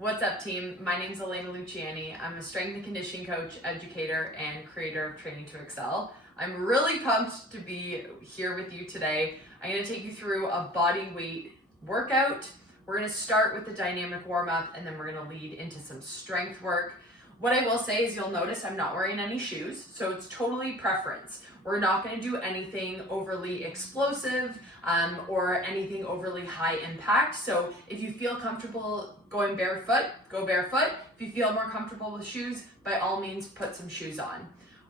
What's up, team? My name's Alena Luciani. I'm a strength and conditioning coach, educator, and creator of Training to Excel. I'm really pumped to be here with you today. I'm going to take you through a body weight workout. We're going to start with the dynamic warm-up, and then we're going to lead into some strength work. What I will say is you'll notice I'm not wearing any shoes, so it's totally preference. We're not going to do anything overly explosive or anything overly high impact. So if you feel comfortable going barefoot, go barefoot. If you feel more comfortable with shoes, by all means, put some shoes on.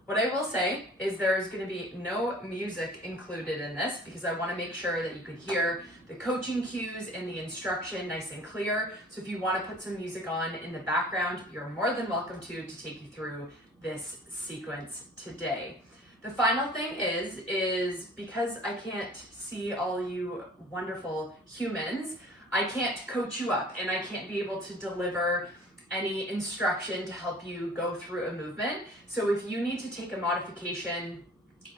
What I will say is there's going to be no music included in this because I want to make sure that you could hear the coaching cues and the instruction nice and clear. So if you want to put some music on in the background, you're more than welcome to take you through this sequence today. The final thing is because I can't see all you wonderful humans, I can't coach you up and I can't be able to deliver any instruction to help you go through a movement. So if you need to take a modification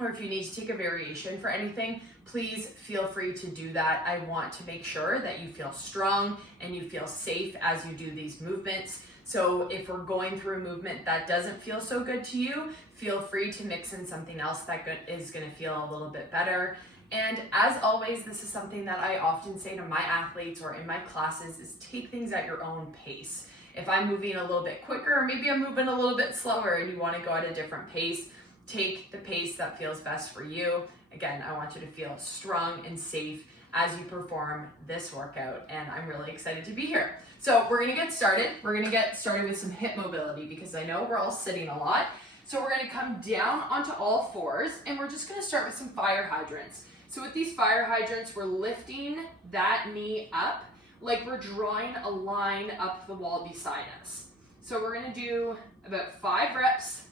or if you need to take a variation for anything, please feel free to do that. I want to make sure that you feel strong and you feel safe as you do these movements. So if we're going through a movement that doesn't feel so good to you, feel free to mix in something else that is going to feel a little bit better. And as always, this is something that I often say to my athletes or in my classes is take things at your own pace. If I'm moving a little bit quicker, or maybe I'm moving a little bit slower and you want to go at a different pace, take the pace that feels best for you. Again, I want you to feel strong and safe as you perform this workout, and I'm really excited to be here. So we're gonna get started. We're gonna get started with some hip mobility because I know we're all sitting a lot. So we're gonna come down onto all fours and we're just gonna start with some fire hydrants. So with these fire hydrants, we're lifting that knee up like we're drawing a line up the wall beside us. So we're gonna do about 5 reps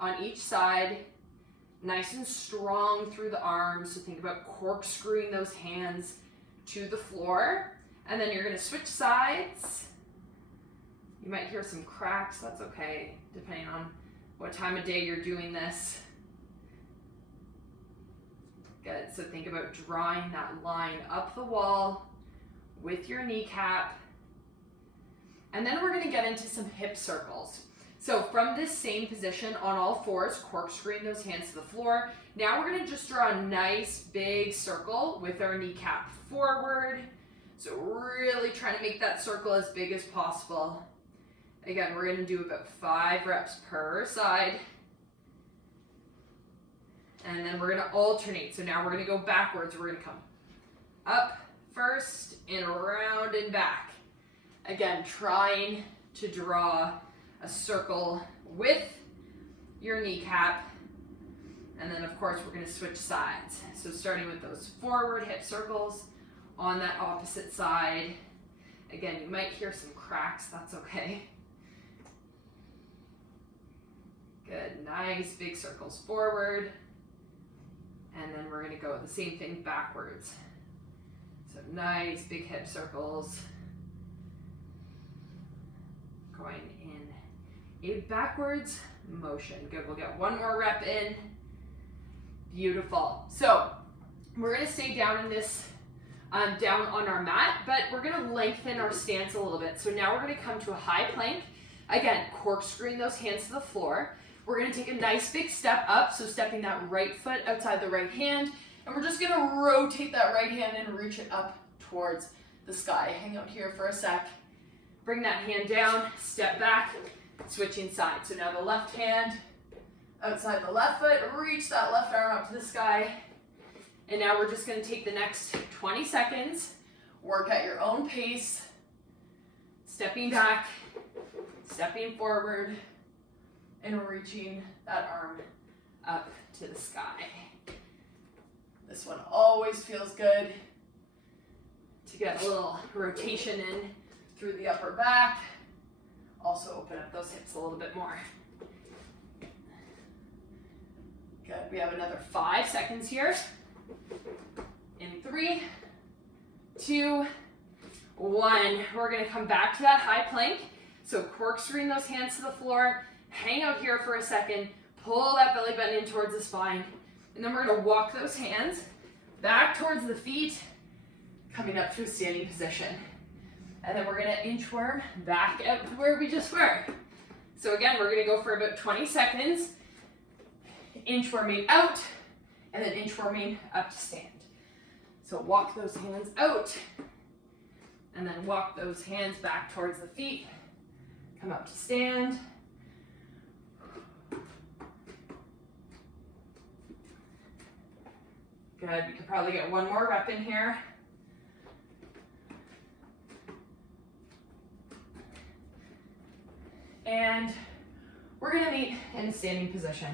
on each side, nice and strong through the arms. So think about corkscrewing those hands to the floor. And then you're gonna switch sides. You might hear some cracks, that's okay, depending on what time of day you're doing this. Good, so think about drawing that line up the wall with your kneecap. And then we're gonna get into some hip circles. So from this same position on all fours, corkscrewing those hands to the floor, now we're gonna just draw a nice big circle with our kneecap forward. So really trying to make that circle as big as possible. Again, we're gonna do about 5 reps per side. And then we're gonna alternate. So now we're gonna go backwards. We're gonna come up first and around and back. Again, trying to draw a circle with your kneecap. And then of course we're gonna switch sides. So starting with those forward hip circles on that opposite side. Again, you might hear some cracks, that's okay. Good, nice big circles forward. And then we're gonna go the same thing backwards. So nice big hip circles. Going in a backwards motion. Good, we'll get 1 more rep in. Beautiful. So we're gonna stay down in this, down on our mat, but we're gonna lengthen our stance a little bit. So now we're gonna come to a high plank. Again, corkscrewing those hands to the floor. We're gonna take a nice big step up, so stepping that right foot outside the right hand, and we're just gonna rotate that right hand and reach it up towards the sky. Hang out here for a sec. Bring that hand down, step back, switching sides. So now the left hand outside the left foot, reach that left arm up to the sky. And now we're just gonna take the next 20 seconds, work at your own pace, stepping back, stepping forward, and reaching that arm up to the sky. This one always feels good to get a little rotation in through the upper back. Also open up those hips a little bit more. Good, we have another 5 seconds here. In 3, 2, 1. We're gonna come back to that high plank. So corkscrewing those hands to the floor, hang out here for a second, pull that belly button in towards the spine, and then we're gonna walk those hands back towards the feet, coming up to a standing position. And then we're gonna inchworm back out to where we just were. So again, we're gonna go for about 20 seconds, inchworming out, and then inchworming up to stand. So walk those hands out, and then walk those hands back towards the feet. Come up to stand. Good, we could probably get one more rep in here. And we're gonna meet in a standing position.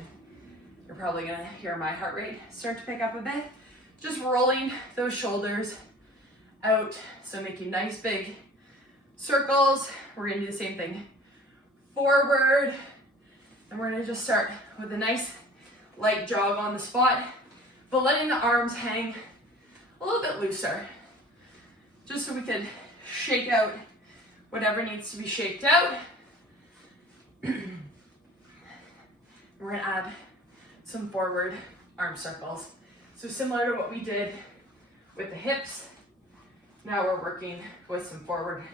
You're probably gonna hear my heart rate start to pick up a bit. Just rolling those shoulders out. So making nice big circles. We're gonna do the same thing. Forward. And we're gonna just start with a nice light jog on the spot, but letting the arms hang a little bit looser. Just so we can shake out whatever needs to be shaked out. We're gonna add some forward arm circles. So similar to what we did with the hips, now we're working with some forward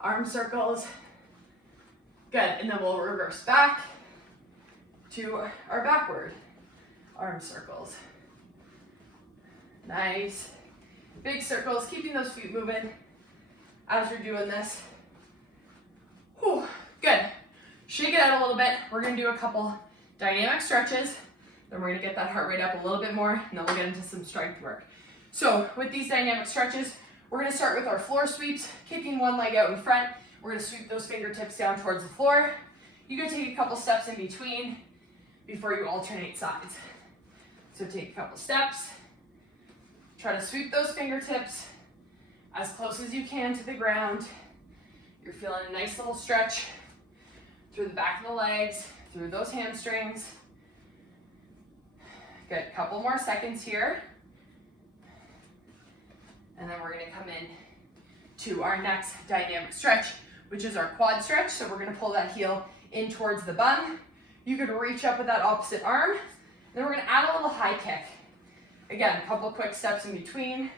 arm circles. Good, and then we'll reverse back to our backward arm circles. Nice. Big circles, keeping those feet moving as you're doing this. Whew, good. Shake it out a little bit. We're gonna do a couple dynamic stretches. Then we're gonna get that heart rate up a little bit more, and then we'll get into some strength work. So with these dynamic stretches, we're gonna start with our floor sweeps, kicking one leg out in front. We're gonna sweep those fingertips down towards the floor. You can take a couple steps in between before you alternate sides. So take a couple steps. Try to sweep those fingertips as close as you can to the ground. You're feeling a nice little stretch through the back of the legs, through those hamstrings. Good, couple more seconds here. And then we're gonna come in to our next dynamic stretch, which is our quad stretch. So we're gonna pull that heel in towards the bum. You could reach up with that opposite arm. Then we're gonna add a little high kick. Again, a couple quick steps in between.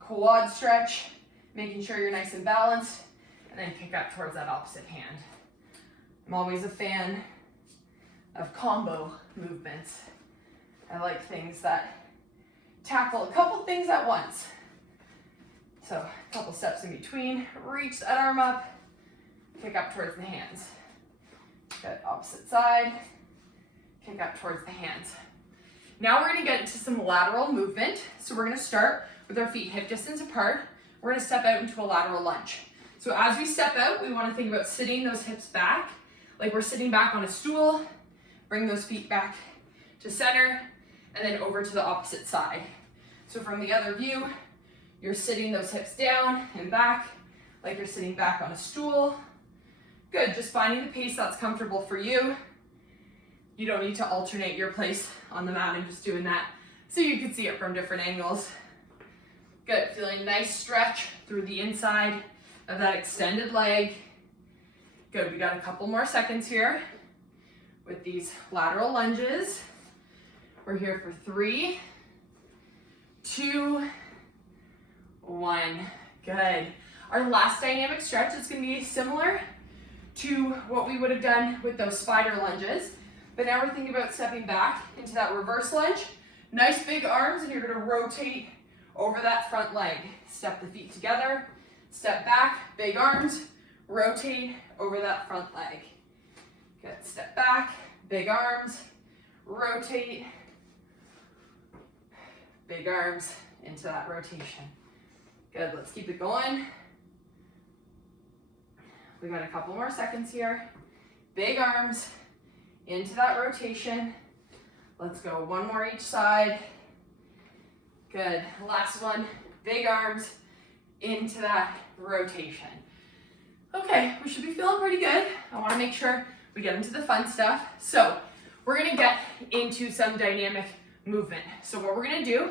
Quad stretch, making sure you're nice and balanced, and then kick up towards that opposite hand. I'm always a fan of combo movements. I like things that tackle a couple things at once. So a couple steps in between, reach that arm up, kick up towards the hands. Good, opposite side, kick up towards the hands. Now we're gonna get into some lateral movement. So we're gonna start with our feet hip distance apart. We're gonna step out into a lateral lunge. So as we step out, we wanna think about sitting those hips back, like we're sitting back on a stool. Bring those feet back to center, and then over to the opposite side. So from the other view, you're sitting those hips down and back, like you're sitting back on a stool. Good, just finding the pace that's comfortable for you. You don't need to alternate your place on the mat. I'm just doing that so you can see it from different angles. Good, feeling a nice stretch through the inside of that extended leg. Good, we got a couple more seconds here with these lateral lunges. We're here for 3, 2, 1. Good. Our last dynamic stretch is going to be similar to what we would have done with those spider lunges. But now we're thinking about stepping back into that reverse lunge. Nice big arms, and you're going to rotate over that front leg. Step the feet together, step back, big arms, rotate over that front leg. Good, step back, big arms, rotate, big arms into that rotation. Good, let's keep it going. We got a couple more seconds here. Big arms into that rotation. Let's go one more each side. Good, last one. Big arms into that rotation. Okay, we should be feeling pretty good. I wanna make sure we get into the fun stuff. So we're gonna get into some dynamic movement. So what we're gonna do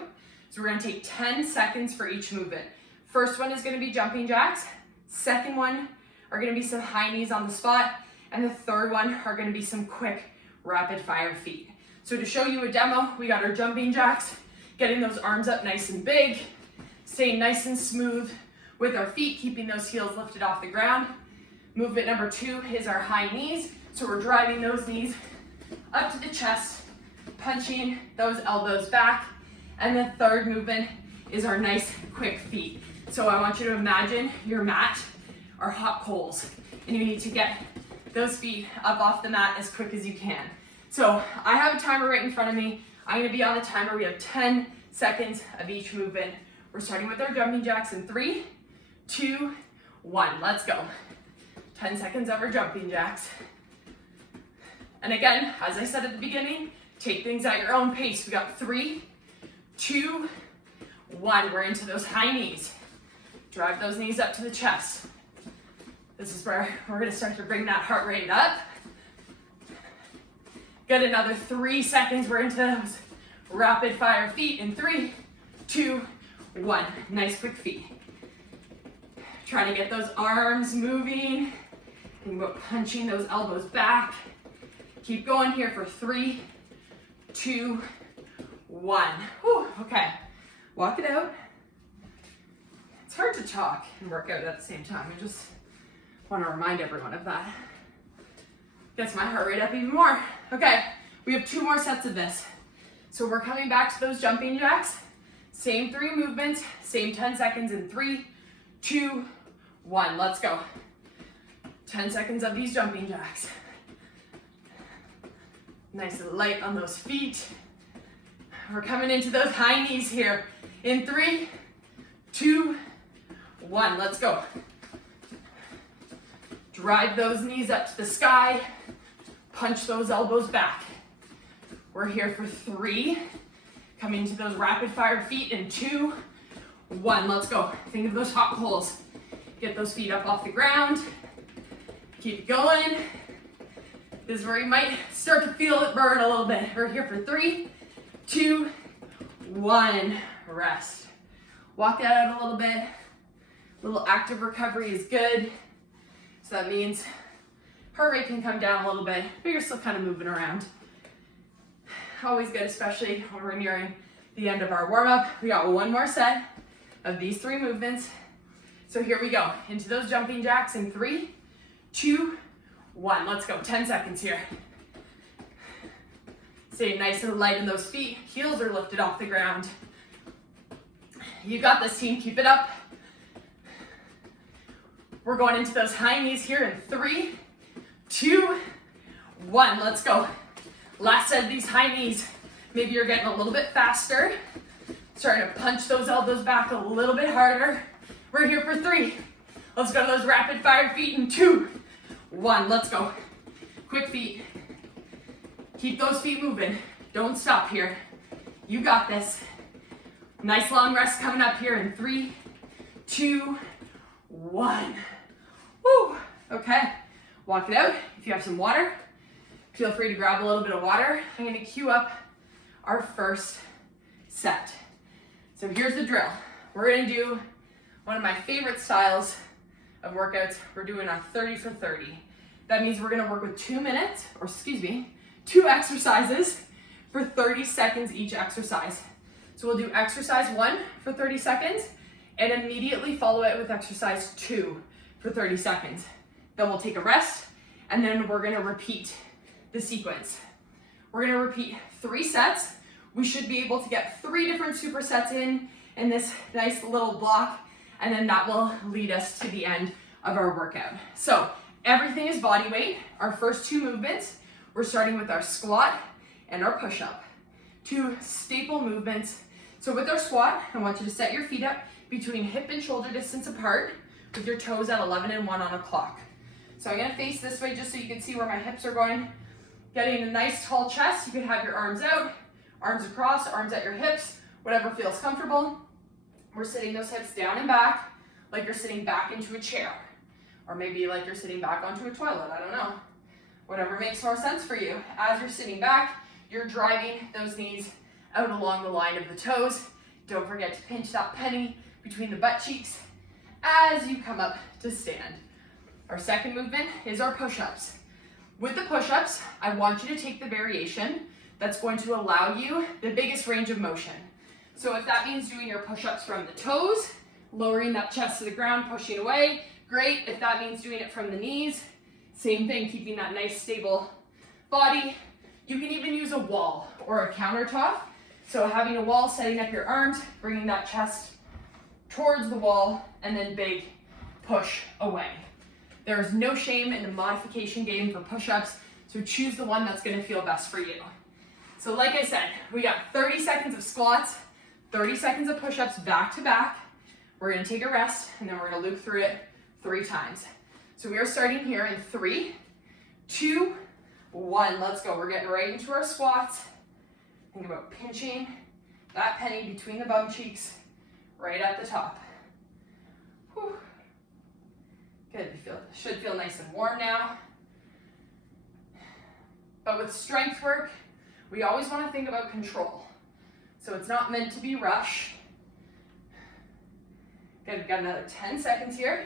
is we're gonna take 10 seconds for each movement. First one is gonna be jumping jacks. Second one are gonna be some high knees on the spot. And the third one are gonna be some quick rapid fire feet. So to show you a demo, we got our jumping jacks, getting those arms up nice and big, staying nice and smooth with our feet, keeping those heels lifted off the ground. Movement number 2 is our high knees. So we're driving those knees up to the chest, punching those elbows back. And the third movement is our nice quick feet. So I want you to imagine your mat are hot coals and you need to get those feet up off the mat as quick as you can. So I have a timer right in front of me. I'm gonna be on the timer. We have 10 seconds of each movement. We're starting with our jumping jacks in 3, 2, 1. Let's go. 10 seconds of our jumping jacks. And again, as I said at the beginning, take things at your own pace. We got 3, 2, 1. We're into those high knees. Drive those knees up to the chest. This is where we're gonna start to bring that heart rate up. Get another 3 seconds. We're into those rapid fire feet in 3, 2, 1. Nice quick feet. Trying to get those arms moving. And we're punching those elbows back. Keep going here for 3, 2, 1. Whew, okay, walk it out. It's hard to talk and work out at the same time. I just want to remind everyone of that. Gets my heart rate up even more. Okay, we have 2 more sets of this. So we're coming back to those jumping jacks. Same 3 movements, same 10 seconds in 3, 2, 1. Let's go. 10 seconds of these jumping jacks. Nice and light on those feet. We're coming into those high knees here. In 3, 2, 1. Let's go. Drive those knees up to the sky. Punch those elbows back. We're here for 3. Coming to those rapid fire feet in 2, 1. Let's go. Think of those hot coals. Get those feet up off the ground. Keep going. This is where you might start to feel it burn a little bit. We're here for 3, 2, 1. Rest. Walk that out a little bit. A little active recovery is good. So that means heart rate can come down a little bit, but you're still kind of moving around. Always good, especially when we're nearing the end of our warm-up. We got 1 more set of these 3 movements. So here we go. Into those jumping jacks in 3, 2, 1. Let's go. 10 seconds here. Stay nice and light in those feet. Heels are lifted off the ground. You got this, team. Keep it up. We're going into those high knees here in 3, 2, 1. Let's go. Last set of these high knees. Maybe you're getting a little bit faster. Starting to punch those elbows back a little bit harder. We're here for 3. Let's go to those rapid fire feet in 2, 1. Let's go. Quick feet. Keep those feet moving. Don't stop here. You got this. Nice long rest coming up here in 3, 2, 1. Woo. Okay. Walk it out. If you have some water, feel free to grab a little bit of water. I'm going to cue up our first set. So here's the drill. We're going to do one of my favorite styles of workouts. We're doing a 30 for 30. That means we're going to work with 2 exercises for 30 seconds each exercise. So we'll do exercise 1 for 30 seconds and immediately follow it with exercise 2 for 30 seconds. Then we'll take a rest and then we're going to repeat the sequence. We're going to repeat 3 sets. We should be able to get 3 different supersets in this nice little block, and then that will lead us to the end of our workout. So everything is body weight. Our first 2 movements, we're starting with our squat and our push-up. 2 staple movements. So with our squat, I want you to set your feet up between hip and shoulder distance apart with your toes at 11 and 1 on a clock. So I'm gonna face this way just so you can see where my hips are going. Getting a nice tall chest. You can have your arms out, arms across, arms at your hips, whatever feels comfortable. We're sitting those hips down and back like you're sitting back into a chair. Or maybe like you're sitting back onto a toilet, I don't know. Whatever makes more sense for you. As you're sitting back, you're driving those knees out along the line of the toes. Don't forget to pinch that penny between the butt cheeks as you come up to stand. Our second movement is our push-ups. With the push-ups, I want you to take the variation that's going to allow you the biggest range of motion. So if that means doing your push-ups from the toes, lowering that chest to the ground, pushing away. Great if that means doing it from the knees. Same thing, keeping that nice stable body. You can even use a wall or a countertop. So having a wall, setting up your arms, bringing that chest towards the wall, and then big push away. There's no shame in the modification game for push-ups, so choose the one that's gonna feel best for you. So like I said, we got 30 seconds of squats, 30 seconds of push-ups back to back. We're gonna take a rest, and then we're gonna loop through it 3 times. So we are starting here in 3, 2, 1. Let's go. We're getting right into our squats. Think about pinching that penny between the bum cheeks, right at the top. Whew. Good. Should feel nice and warm now. But with strength work, we always want to think about control. So it's not meant to be rush. Good. We've got another 10 seconds here.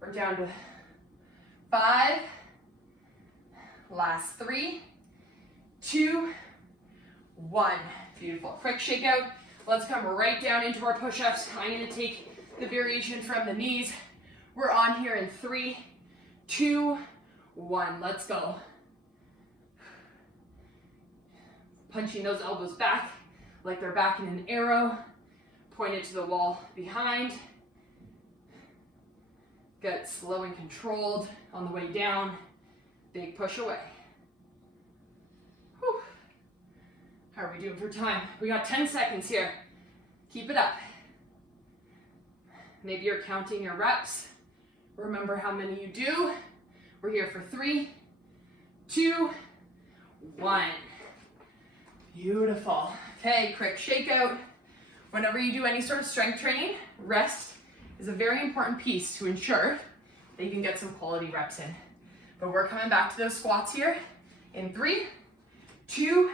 We're down to 5. Last 3, 2, 1. Beautiful. Quick shake out. Let's come right down into our push-ups. I'm going to take the variation from the knees. We're on here in 3, 2, 1. Let's go. Punching those elbows back like they're back in an arrow. Point it to the wall behind. Get slow and controlled on the way down. Big push away. Whew. How are we doing for time? We got 10 seconds here. Keep it up. Maybe you're counting your reps. Remember how many you do. We're here for 3, 2, 1. Beautiful. Okay, quick shake out. Whenever you do any sort of strength training, rest is a very important piece to ensure that you can get some quality reps in. But we're coming back to those squats here in 3, 2,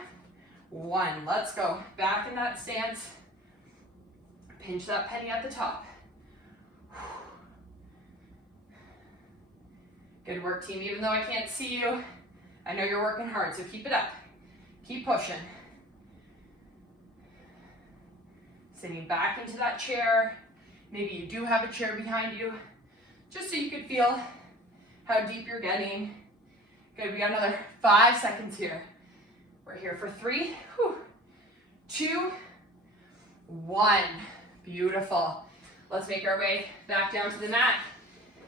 1. Let's go. Back in that stance. Pinch that penny at the top. Good work, team. Even though I can't see you, I know you're working hard, so keep it up. Keep pushing. Sitting back into that chair. Maybe you do have a chair behind you, just so you could feel how deep you're getting. Good, we got another 5 seconds here. We're here for 3, 2, 1. Beautiful. Let's make our way back down to the mat.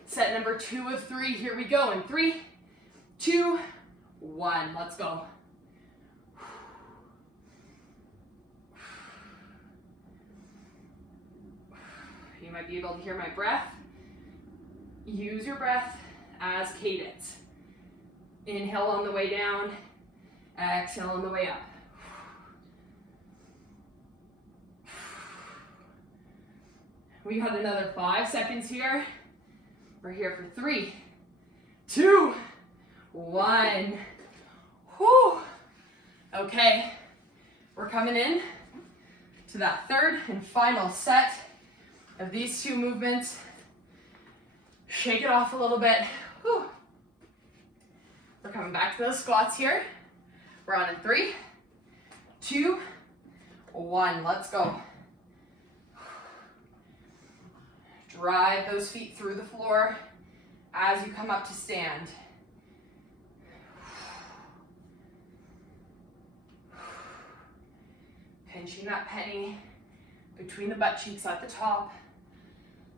Set number 2 of 3, here we go. In 3, 2, 1, let's go. You might be able to hear my breath. Use your breath as cadence. Inhale on the way down, exhale on the way up. We got another 5 seconds here. We're here for 3, 2, 1. Whew. Okay, we're coming in to that third and final set of these 2 movements. Shake it off a little bit. Whew. We're coming back to those squats here. We're on in 3, 2, 1. Let's go. Drive those feet through the floor as you come up to stand. Pinching that penny between the butt cheeks at the top.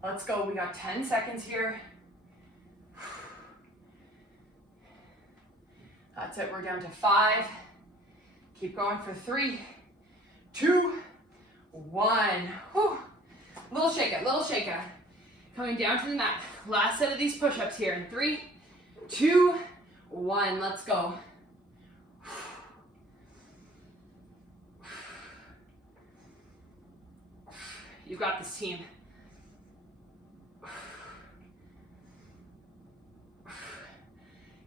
Let's go. We got 10 seconds here. That's it. We're down to 5. Keep going for 3, 2, 1. Whew. Little shake it, little shake it. Coming down to the mat. Last set of these push-ups here in 3, 2, 1. Let's go. You got this, team.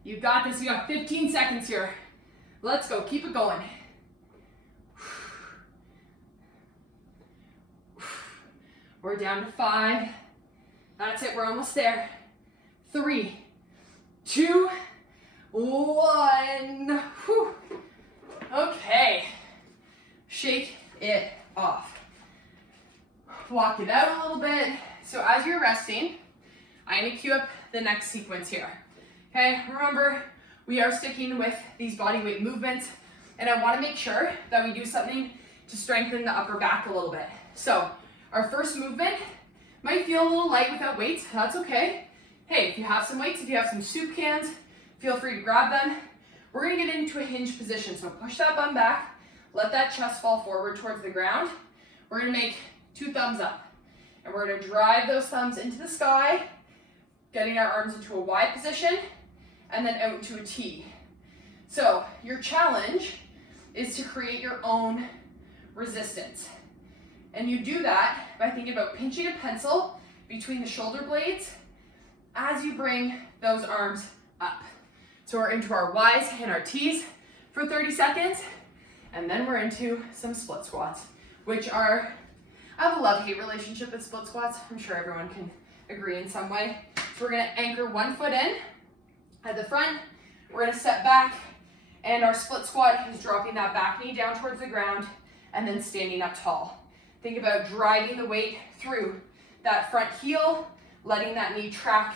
You got this. You got 15 seconds here. Let's go. Keep it going. We're down to 5. That's it. We're almost there. 3, 2, 1. Whew. Okay. Shake it off. Walk it out a little bit. So as you're resting, I'm gonna cue up the next sequence here. Okay, remember, we are sticking with these body weight movements, and I wanna make sure that we do something to strengthen the upper back a little bit. So our first movement might feel a little light without weights, that's okay. Hey, if you have some weights, if you have some soup cans, feel free to grab them. We're gonna get into a hinge position, so push that bum back, let that chest fall forward towards the ground. We're gonna make 2 thumbs up, and we're gonna drive those thumbs into the sky, getting our arms into a Y position, and then out to a T. So your challenge is to create your own resistance. And you do that by thinking about pinching a pencil between the shoulder blades as you bring those arms up. So we're into our Ys and our Ts for 30 seconds, and then we're into some split squats, which are, I have a love-hate relationship with split squats. I'm sure everyone can agree in some way. So we're gonna anchor one foot in at the front, we're gonna step back, and our split squat is dropping that back knee down towards the ground and then standing up tall. Think about driving the weight through that front heel, letting that knee track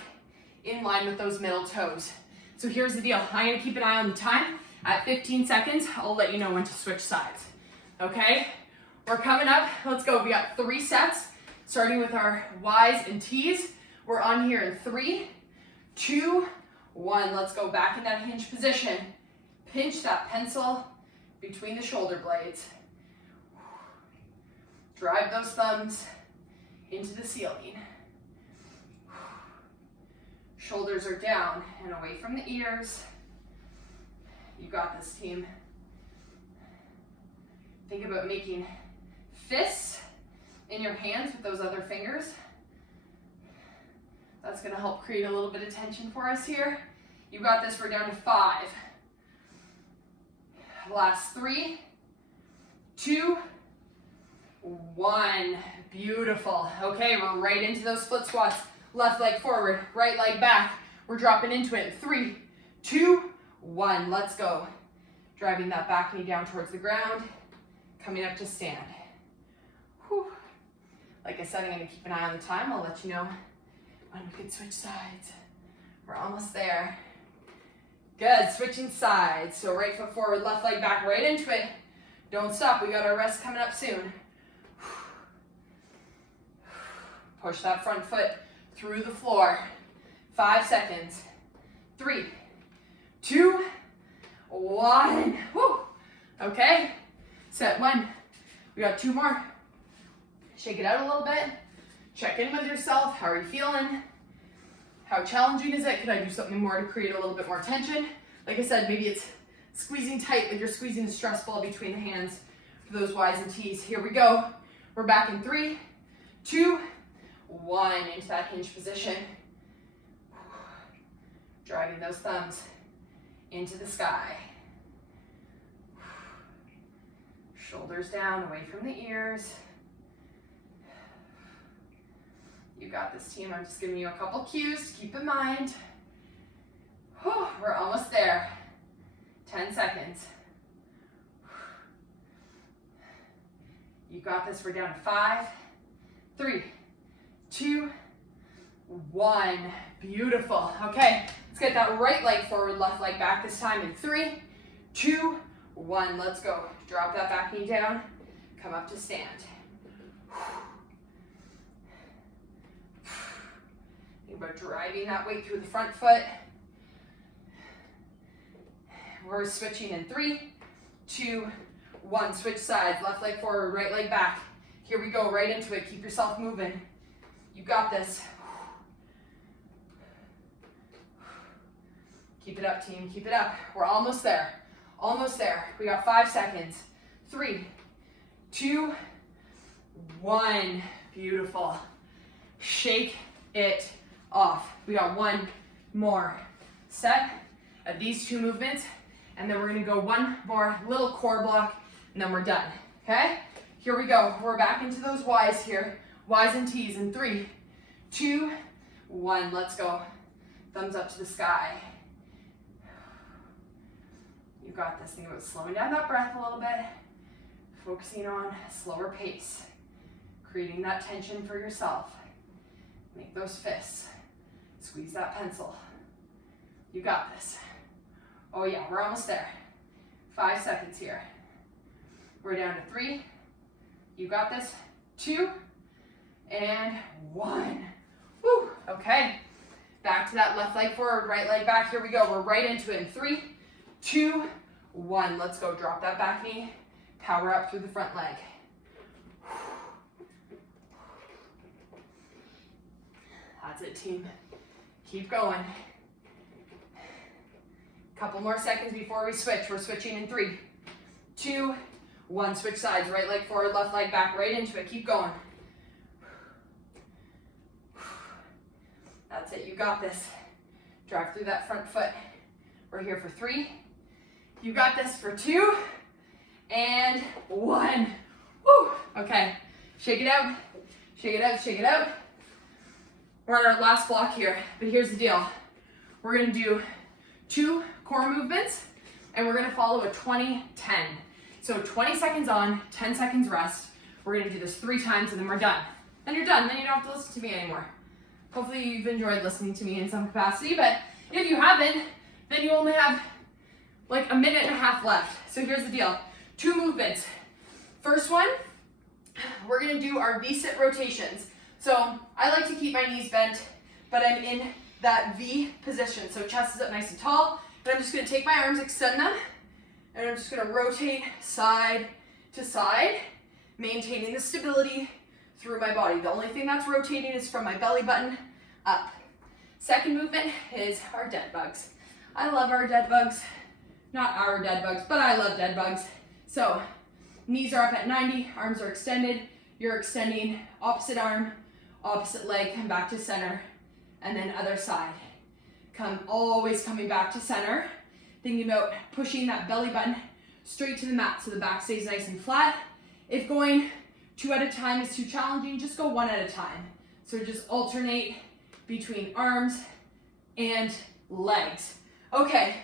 in line with those middle toes. So here's the deal, I'm gonna keep an eye on the time. At 15 seconds, I'll let you know when to switch sides, okay? We're coming up, let's go. We got 3 sets, starting with our Ys and Ts. We're on here in 3, 2, 1. Let's go back in that hinge position. Pinch that pencil between the shoulder blades. Drive those thumbs into the ceiling. Shoulders are down and away from the ears. You got this, team. Think about making fists in your hands with those other fingers. That's gonna help create a little bit of tension for us here. You got this, we're down to 5. Last 3, 2, 1. Beautiful. Okay, we're right into those split squats. Left leg forward, right leg back. We're dropping into it. 3, 2, 1. Let's go. Driving that back knee down towards the ground. Coming up to stand. Whew. Like I said, I'm going to keep an eye on the time. I'll let you know when we can switch sides. We're almost there. Good, switching sides. So right foot forward, left leg back, right into it. Don't stop, we got our rest coming up soon. Push that front foot through the floor. 5 seconds. 3, 2, 1. Woo. Okay, set 1. We got 2 more. Shake it out a little bit. Check in with yourself. How are you feeling? How challenging is it? Could I do something more to create a little bit more tension? Like I said, maybe it's squeezing tight, like you're squeezing a stress ball between the hands for those Ys and Ts. Here we go. We're back in 3, 2, 1. Into that hinge position. Driving those thumbs into the sky. Shoulders down, away from the ears. You got this, team. I'm just giving you a couple cues to keep in mind. Whew, we're almost there. 10 seconds. You got this. We're down to 5, 3, 2, 1. Beautiful. Okay, let's get that right leg forward, left leg back this time in 3, 2, 1. Let's go. Drop that back knee down. Come up to stand. Think about driving that weight through the front foot. We're switching in 3, 2, 1. Switch sides. Left leg forward, right leg back. Here we go, right into it. Keep yourself moving. You got this. Keep it up, team. Keep it up. We're almost there. Almost there. We got 5 seconds. 3, 2, 1. Beautiful. Shake it off. We got 1 more set of these 2 movements, and then we're gonna go 1 more little core block, and then we're done, okay? Here we go. We're back into those Ys here. Ys and Ts in 3, 2, 1. Let's go. Thumbs up to the sky. You got this. Think about slowing down that breath a little bit, focusing on a slower pace. creating that tension for yourself. Make those fists. Squeeze that pencil. You got this. Oh yeah, we're almost there. 5 seconds here. We're down to 3. You got this. 2 and 1. Woo. Okay. Back to that left leg forward, right leg back. Here we go. We're right into it in 3, 2, 1. Let's go. Drop that back knee. Power up through the front leg. That's it, team. Keep going. Couple more seconds before we switch. We're switching in 3, 2, 1. Switch sides. Right leg forward, left leg back. Right into it. Keep going. That's it. You got this. Drive through that front foot. We're here for 3. You got this for 2 and 1. Woo. Okay. Shake it out. Shake it out. Shake it out. We're on our last block here, but here's the deal. We're going to do 2 core movements, and we're going to follow a 20-10. So 20 seconds on, 10 seconds rest. We're going to do this 3 times, and then we're done. Then you're done. Then you don't have to listen to me anymore. Hopefully you've enjoyed listening to me in some capacity, but if you haven't, then you only have like a minute and a half left. So here's the deal. 2 movements. First one, we're going to do our V-sit rotations. So I like to keep my knees bent, but I'm in that V position. So chest is up nice and tall, and I'm just going to take my arms, extend them, and I'm just going to rotate side to side, maintaining the stability through my body. The only thing that's rotating is from my belly button up. Second movement is our dead bugs. I love our dead bugs. Not our dead bugs, but I love dead bugs. So knees are up at 90, arms are extended. You're extending opposite arm, opposite leg, come back to center, and then other side. Always coming back to center. Thinking about pushing that belly button straight to the mat so the back stays nice and flat. If going 2 at a time is too challenging, just go 1 at a time. So just alternate between arms and legs. Okay,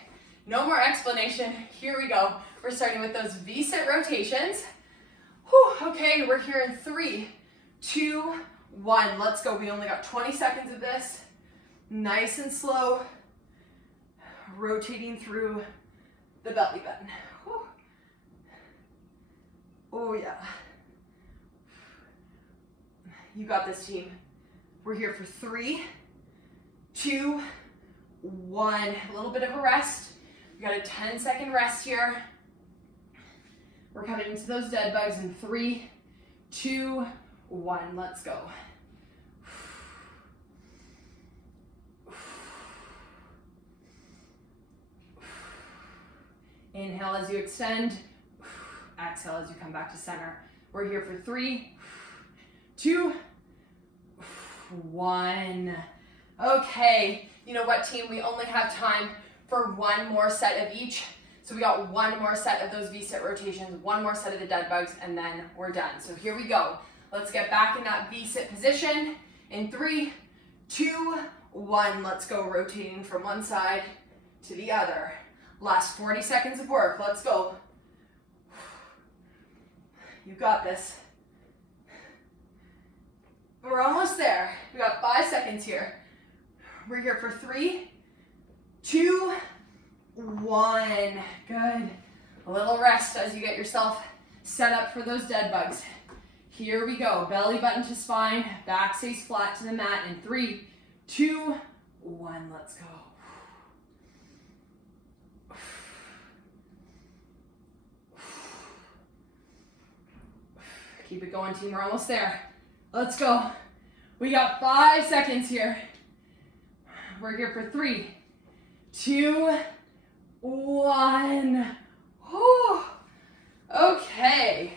no more explanation. Here we go. We're starting with those V-sit rotations. Whew, okay, we're here in 3, 2, 1. Let's go. We only got 20 seconds of this. Nice and slow. Rotating through the belly button. Whew. Oh yeah. You got this, team. We're here for 3, 2, 1. A little bit of a rest. We got a 10-second rest here. We're coming into those dead bugs in 3, 2, 1. Let's go. Inhale as you extend. Exhale as you come back to center. We're here for 3, 2, 1. Okay, you know what, team? We only have time for 1 more set of each. So we got 1 more set of those V-sit rotations, 1 more set of the dead bugs, and then we're done. So here we go. Let's get back in that V-sit position in 3, 2, 1. Let's go, rotating from one side to the other. Last 40 seconds of work. Let's go. You got this. We're almost there. We got 5 seconds here. We're here for 3, 2, 1. Good. A little rest as you get yourself set up for those dead bugs. Here we go. Belly button to spine. Back stays flat to the mat in 3, 2, 1. Let's go. Keep it going, team. We're almost there. Let's go. We got 5 seconds here. We're here for 3, 2, 1. Whew. Okay.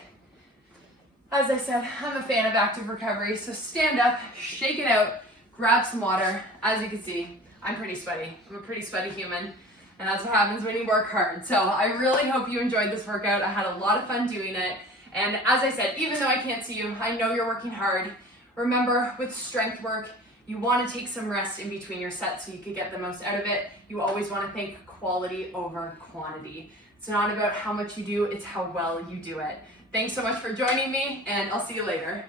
As I said, I'm a fan of active recovery, so stand up, shake it out, grab some water. As you can see, I'm pretty sweaty. I'm a pretty sweaty human, and that's what happens when you work hard. So I really hope you enjoyed this workout. I had a lot of fun doing it. And as I said, even though I can't see you, I know you're working hard. Remember, with strength work, you want to take some rest in between your sets so you can get the most out of it. You always want to think quality over quantity. It's not about how much you do, it's how well you do it. Thanks so much for joining me, and I'll see you later.